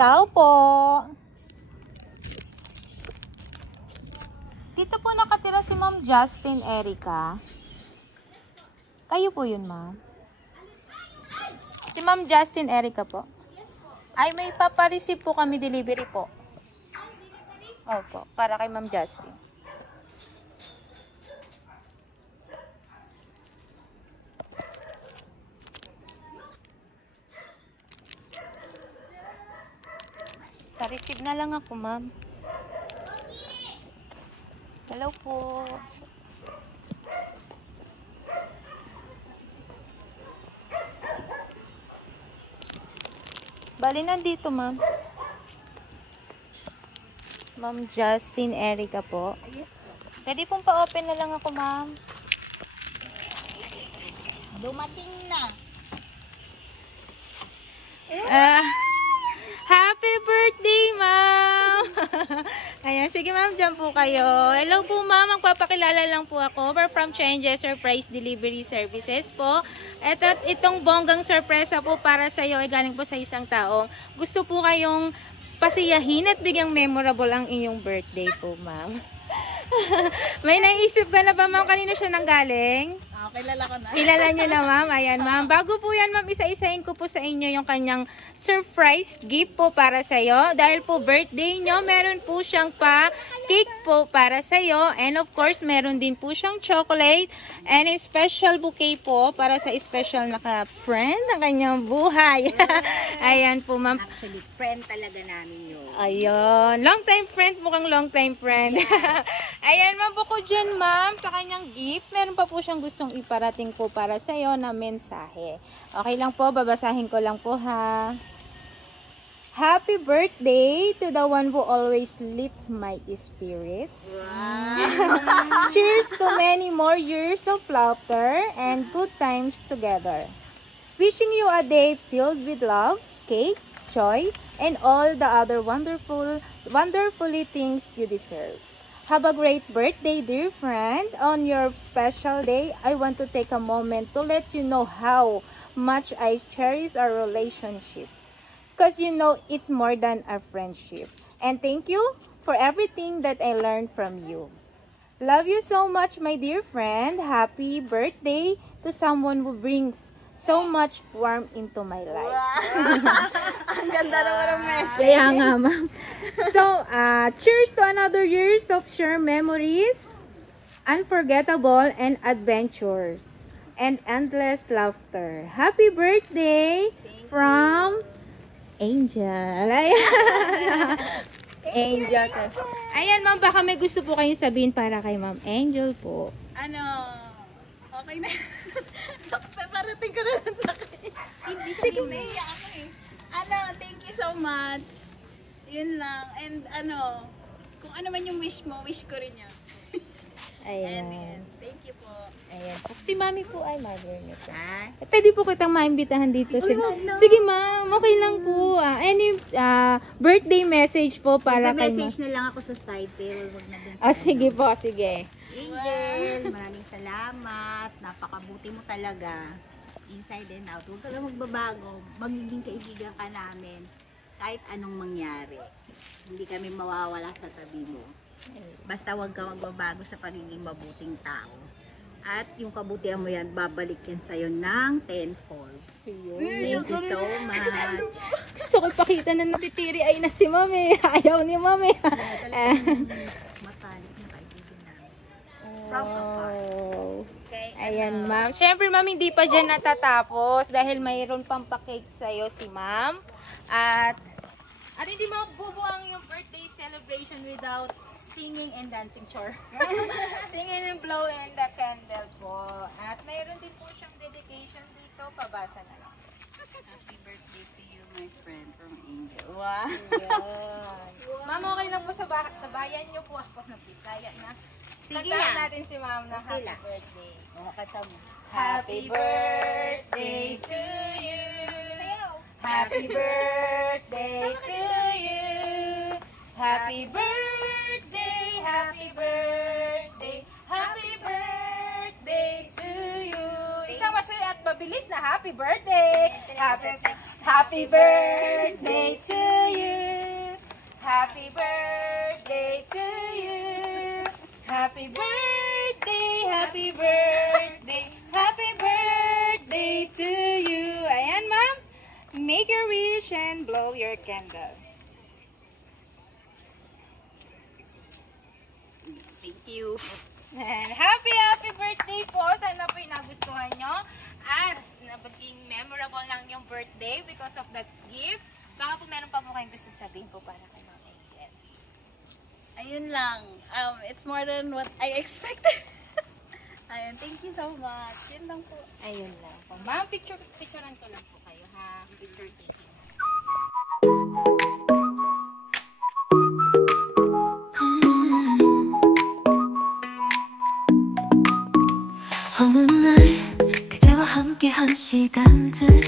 Tao po. Dito po nakatira si Ma'am Justin Erica. Kayo po yun, ma'am? Si Ma'am Justin Erica po. Ay, may papareceive po kami, delivery po. Opo, para kay Ma'am Justin. Pa-receive na lang ako, ma'am. Hello po. Bali, nandito, ma'am. Ma'am Justin Erica po. Pwede pong pa-open na lang ako, ma'am. Dumating na. Happy birthday, ma'am! Ayan, sige ma'am, dyan po kayo. Hello po ma'am, magpapakilala lang po ako. We're from Changes Surprise Delivery Services po. At itong bonggang sorpresa po para sa iyo ay galing po sa isang taong gusto po kayong pasiyahin at bigyang memorable ang inyong birthday po, ma'am. May naisip ka na ba, ma'am? Kanino siya nanggaling? Kilala ko na. Kilala Kilala nyo na, ma'am. Ayan, ma'am. Bago po yan, ma'am, isa-isahin ko po sa inyo yung kanyang surprise gift po para sa'yo. Dahil po birthday nyo, meron po siyang cake po para sa'yo. And of course, meron din po siyang chocolate and a special bouquet po para sa special na ka-friend ng kanyang buhay. Ayan po, ma'am. Actually, friend talaga namin yun. Ayun. Long time friend, mukhang long time friend. Yeah. Ayan, ma'am, bukod dyan, ma'am, sa kanyang gifts, meron pa po siyang gustong iparating po para sa'yo na mensahe. Okay lang po, babasahin ko lang po, ha. Happy birthday to the one who always lifts my spirit. Wow. Cheers to many more years of laughter and good times together. Wishing you a day filled with love, cake, joy, and all the other wonderfully things you deserve. Have a great birthday, dear friend. On your special day, I want to take a moment to let you know how much I cherish our relationship. Because you know it's more than a friendship. And thank you for everything that I learned from you. Love you so much, my dear friend. Happy birthday to someone who brings so much warmth into my life. Wow. Ang ganda naman ang message. Kaya nga, ma'am. So, cheers to another years of shared memories, unforgettable and adventures, and endless laughter. Happy birthday from Angel. Angel. Ayan, ma'am, baka may gusto po kayong sabihin para kay Ma'am Angel po. Okay na. Parating ko na lang sa akin. Hindi ko naiyak ako eh. Thank you so much. Yun lang. And kung ano man yung wish mo, wish ko rin yun. Ayan. And thank you po. Ayan. Si Mami po ay mother niyo po. Ah? Pwede po kitang maimbitahan dito. Sige, ma'am. Okay lang po. Any birthday message po para kay Message na lang ako sa side, pero wag na dun sa sige po. Sige. Angel, maraming salamat. Napakabuti mo talaga. Inside and out. Huwag ka lang magbabago. Magiging kaibigan ka namin. Kahit anong mangyari. Hindi kami mawawala sa tabi mo. Basta huwag ka magbabago sa pagiging mabuting tao. At yung kabutihan mo yan, babalik yan sa'yo ng tenfold. Thank you so much. Gusto ko ipakita na natitiri ay na si Mami. Ayaw ni Mami. Matalik na kaibigan namin. From afar. Okay, Ayan, ma'am. Siyempre, ma'am, hindi pa dyan natatapos dahil mayroon pang pa-cake sa'yo si ma'am. At hindi mo bubuang yung birthday celebration without singing and dancing, chore. Singing and blowing the candle po. At mayroon din po siyang dedication dito. Pabasa na lang. Happy birthday to you, my friend, from Angel. Wow. Ma'am, okay lang po sa bayan niyo po ako ng Bisaya na. Sige Kantahan lang. natin si ma'am na Okay happy lang. birthday. Kata mo. Happy birthday to you. Happy birthday to you. Happy birthday, happy birthday, happy birthday to you. Isang masaya at mabilis na happy birthday. Happy birthday to you. Happy birthday to you. Happy birthday, happy birthday, happy birthday to you. Ayan, ma'am. Make your wish and blow your candle. Thank you. And happy birthday po. Sana po nagustuhan nyo. At naging memorable lang yung birthday because of that gift. Baka po meron pa po kayong gusto sabihin po para kay Ma'am Angel. Ayun lang. It's more than what I expected. Ayun, thank you so much. Yun lang po. Ayun lang po. Ma'am, picturean ko lang po kayo ha. Picture taking. 어느 날 그대와 함께한 시간들